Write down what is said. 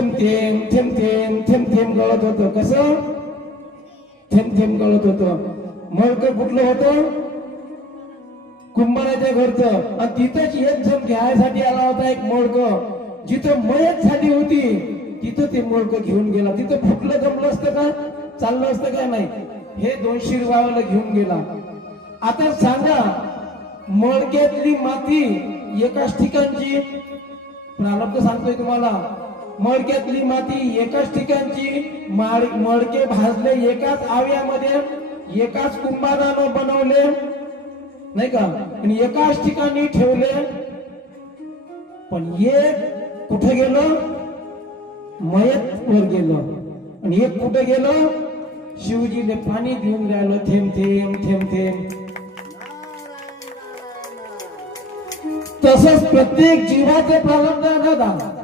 थेंब थेंब थेंब थेंब थेंब थेंब गळत होतं. कसं थेंब थेंब गळत होतं. मळकं कुठलं होतं? कुंभाराच्या घरचं. आणि तिथंच एक जण घ्यायसाठी आला होता एक मळकं. जिथं मयत झाली होती तिथं ते मळकं घेऊन गेला. तिथं फुटलं जमलं असतं का? चाललं असतं का? नाही. हे 200 रुपयाला घेऊन गेला. आता सांगा मळक्यातली माती एकाच ठिकाणची, प्रारब्ध सांगतोय तुम्हाला. मळक्यातली माती एकाच ठिकाणची, मळके भाजले एकाच आव्यामध्ये, एकाच कुंभारानं बनवले नाही का, आणि एकाच ठिकाणी ठेवले. पण एक कुठे गेलं? मयत वर गेलं. आणि एक कुठे गेलं? शिवजीने पाणी देऊन राहिलं थेंब थेंब थेंब थेंब. तसंच प्रत्येक जीवाचे प्रारब्ध आहे दादा.